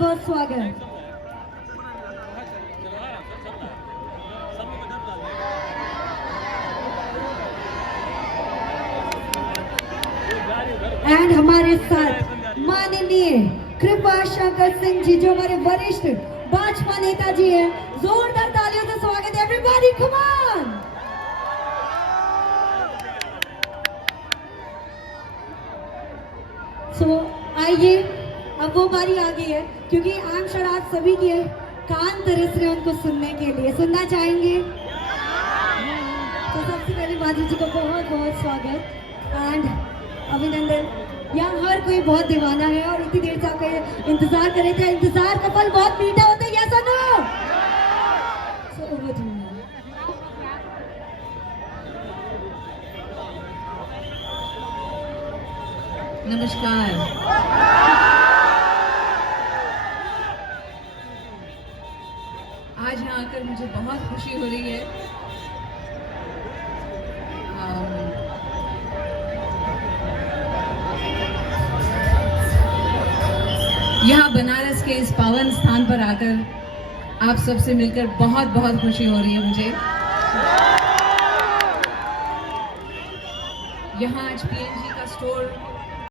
बहुत स्वागत। एंड हमारे साथ माननीय कृपाशंकर सिंह जी जो हमारे वरिष्ठ भाजपा नेता जी हैं, जोरदार तालियों से स्वागत है एवरीबॉडी, कम ऑन। सो आइए, अब वो बारी आ गई है क्योंकि आई एम श्योर आज सभी के कान तरस रहे उनको सुनने के लिए, सुनना चाहेंगे। तो सबसे पहले माधवी जी को बहुत बहुत स्वागत एंड अभिनंदन। यहाँ हर कोई बहुत दीवाना है और इतनी देर से आपका इंतजार कर रहे थे। इंतजार का फल बहुत मीठा होता है, यस और no? So over to you. नमस्कार। आज यहाँ आकर मुझे बहुत खुशी हो रही है। यहाँ बनारस के इस पावन स्थान पर आकर आप सबसे मिलकर बहुत बहुत खुशी हो रही है मुझे। यहाँ आज पीएनजी का स्टोर